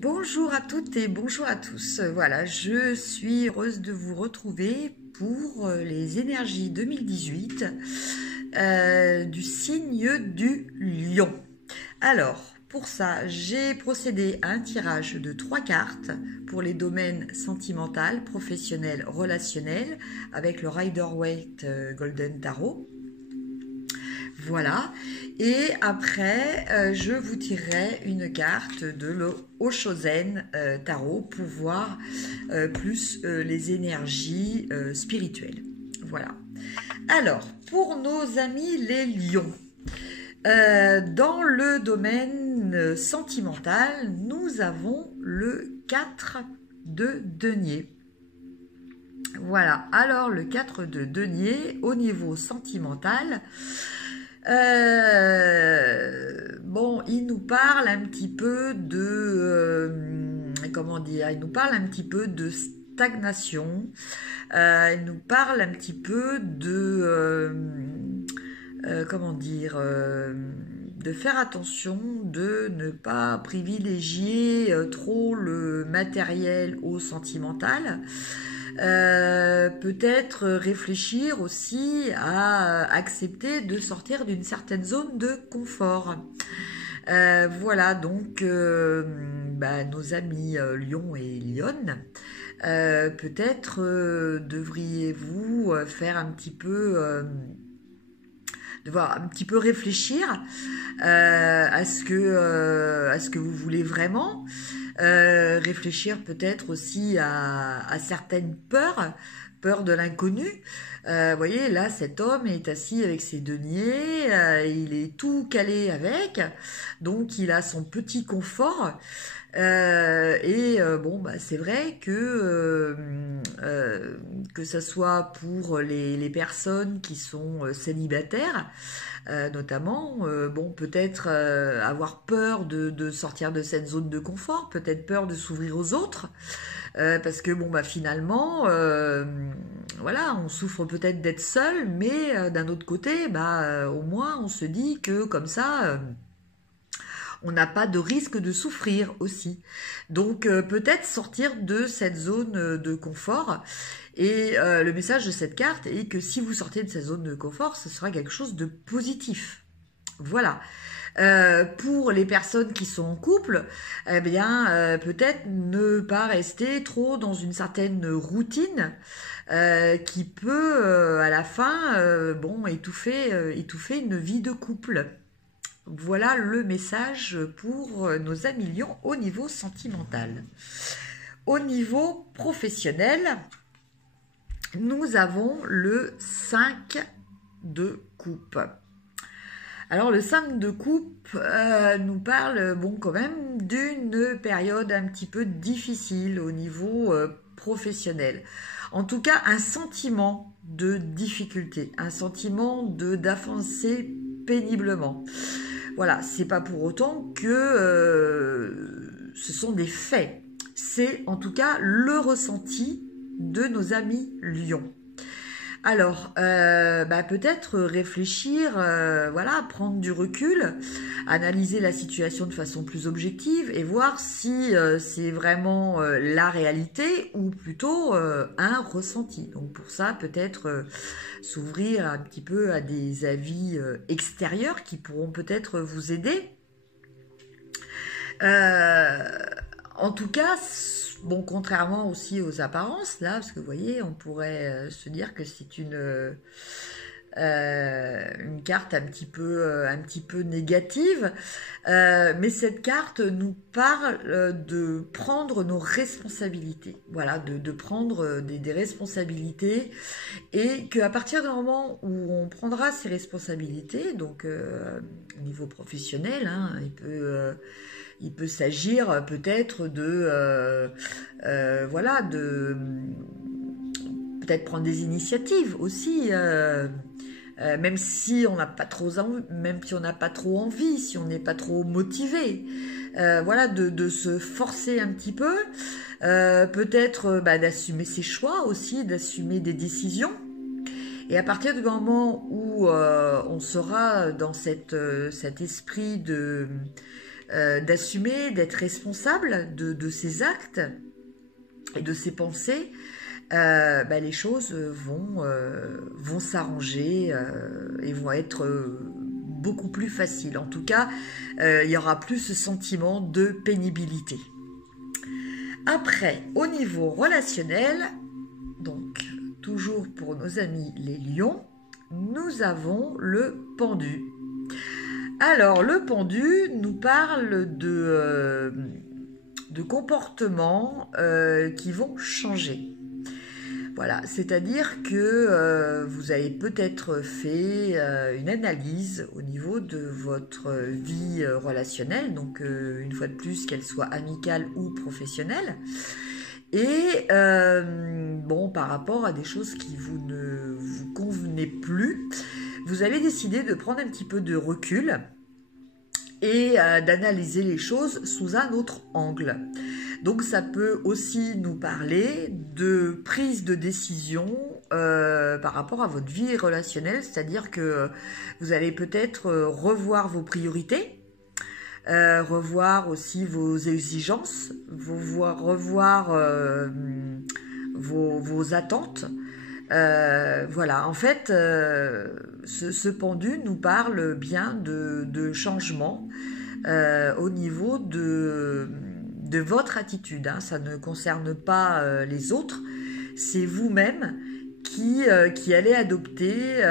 Bonjour à toutes et bonjour à tous. Voilà, je suis heureuse de vous retrouver pour les énergies 2018 du signe du Lion. Alors, pour ça, j'ai procédé à un tirage de 3 cartes pour les domaines sentimental, professionnel, relationnel avec le Rider-Waite Golden Tarot. Voilà. Et après, je vous tirerai une carte de le Oshozen Tarot pour voir plus les énergies spirituelles. Voilà. Alors, pour nos amis les lions, dans le domaine sentimental, nous avons le 4 de denier. Voilà. Alors, le 4 de denier, au niveau sentimental, bon, il nous parle un petit peu de comment dire, il nous parle un petit peu de stagnation, il nous parle un petit peu de comment dire, de faire attention, de ne pas privilégier trop le matériel au sentimental. Peut-être réfléchir aussi à accepter de sortir d'une certaine zone de confort. Voilà, donc nos amis Lion et Lionne, peut-être devriez-vous faire un petit peu devoir un petit peu réfléchir à ce que vous voulez vraiment. Réfléchir peut-être aussi à certaines peurs de l'inconnu. Vous voyez, là, cet homme est assis avec ses deniers, il est tout calé avec, donc il a son petit confort. Bon, c'est vrai que ça soit pour les personnes qui sont célibataires, notamment, bon, peut-être avoir peur de sortir de cette zone de confort, peut-être peur de s'ouvrir aux autres, parce que bon, finalement, voilà, on souffre peut-être d'être seul, mais d'un autre côté, au moins, on se dit que comme ça. On n'a pas de risque de souffrir aussi. Donc peut-être sortir de cette zone de confort. Et le message de cette carte est que si vous sortez de cette zone de confort, ce sera quelque chose de positif. Voilà. Pour les personnes qui sont en couple, eh bien, peut-être ne pas rester trop dans une certaine routine qui peut, à la fin, bon, étouffer une vie de couple. Voilà le message pour nos amis lions au niveau sentimental. Au niveau professionnel, nous avons le 5 de coupe. Alors le 5 de coupe nous parle bon quand même d'une période un petit peu difficile au niveau professionnel. En tout cas, un sentiment de difficulté, un sentiment d'avancer péniblement. Voilà, c'est pas pour autant que ce sont des faits. C'est en tout cas le ressenti de nos amis lions. Alors, peut-être réfléchir, voilà, prendre du recul, analyser la situation de façon plus objective et voir si c'est vraiment la réalité ou plutôt un ressenti. Donc pour ça, peut-être s'ouvrir un petit peu à des avis extérieurs qui pourront peut-être vous aider. En tout cas, bon, contrairement aussi aux apparences, là, parce que vous voyez, on pourrait se dire que c'est une carte un petit peu négative, mais cette carte nous parle de prendre nos responsabilités, voilà, de prendre des responsabilités, et qu'à partir du moment où on prendra ces responsabilités, donc au niveau professionnel, hein, il peut s'agir peut-être voilà, de peut-être prendre des initiatives aussi, même si on n'a pas trop envie, même si on n'a pas trop envie, si on n'est pas trop motivé, voilà, de se forcer un petit peu, peut-être d'assumer ses choix aussi, d'assumer des décisions. Et à partir du moment où on sera dans cet esprit d'assumer, d'être responsable de ses actes et de ses pensées, les choses vont s'arranger et vont être beaucoup plus faciles. En tout cas, il y aura plus ce sentiment de pénibilité. Après, au niveau relationnel, donc toujours pour nos amis les lions, nous avons le pendu. Alors, le pendu nous parle de comportements qui vont changer. Voilà, c'est-à-dire que vous avez peut-être fait une analyse au niveau de votre vie relationnelle, donc une fois de plus, qu'elle soit amicale ou professionnelle, et par rapport à des choses qui ne vous convenaient plus, vous allez décider de prendre un petit peu de recul et d'analyser les choses sous un autre angle. Donc ça peut aussi nous parler de prise de décision par rapport à votre vie relationnelle, c'est-à-dire que vous allez peut-être revoir vos priorités, revoir aussi vos exigences, revoir vos attentes. Voilà, en fait, ce pendu nous parle bien de changement au niveau de votre attitude, hein. Ça ne concerne pas les autres, c'est vous-même qui allez adopter,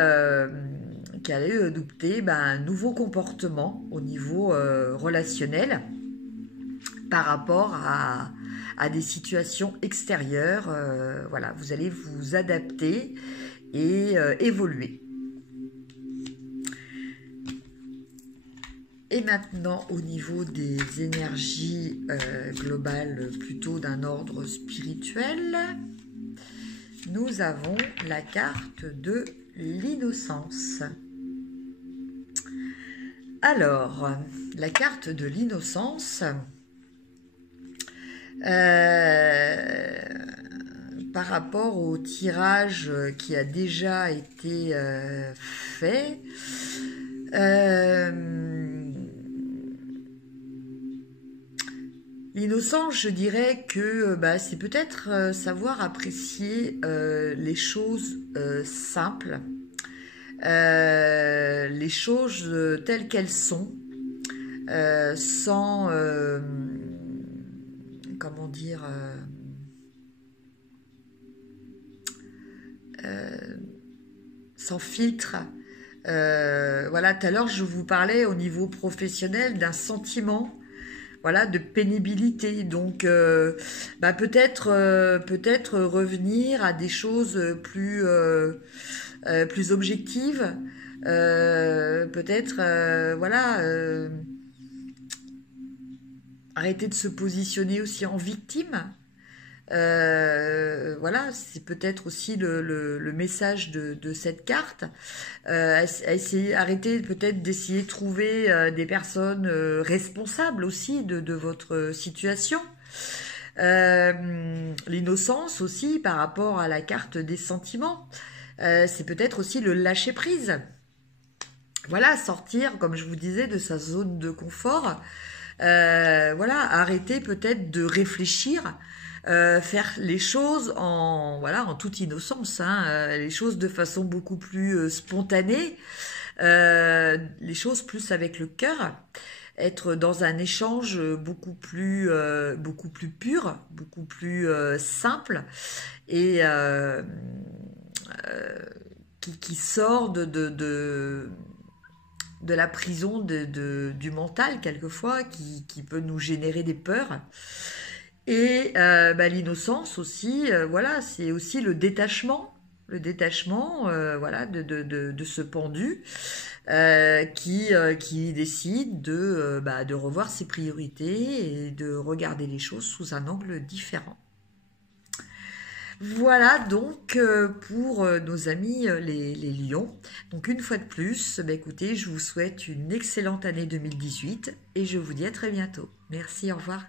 un nouveau comportement au niveau relationnel par rapport à des situations extérieures. Voilà, vous allez vous adapter et évoluer. Et maintenant, au niveau des énergies globales, plutôt d'un ordre spirituel, nous avons la carte de l'innocence. Alors, la carte de l'innocence, par rapport au tirage qui a déjà été fait, l'innocence, je dirais que c'est peut-être savoir apprécier les choses simples, les choses telles qu'elles sont, sans, comment dire, sans filtre. Voilà, tout à l'heure, je vous parlais au niveau professionnel d'un sentiment, voilà, de pénibilité. Donc, peut-être revenir à des choses plus objectives. Peut-être, arrêter de se positionner aussi en victime. Voilà, c'est peut-être aussi le message de cette carte. Arrêtez peut-être d'essayer de trouver des personnes responsables aussi de votre situation. L'innocence aussi par rapport à la carte des sentiments. C'est peut-être aussi le lâcher prise. Voilà, sortir, comme je vous disais, de sa zone de confort. Arrêter peut-être de réfléchir. Faire les choses en toute innocence, hein, les choses de façon beaucoup plus spontanée, les choses plus avec le cœur, être dans un échange beaucoup plus pur, beaucoup plus simple et qui sort de la prison du mental quelquefois, qui peut nous générer des peurs. Et l'innocence aussi, c'est aussi le détachement de ce pendu qui décide de revoir ses priorités et de regarder les choses sous un angle différent. Voilà donc pour nos amis les lions. Donc une fois de plus, écoutez, je vous souhaite une excellente année 2018 et je vous dis à très bientôt. Merci, au revoir.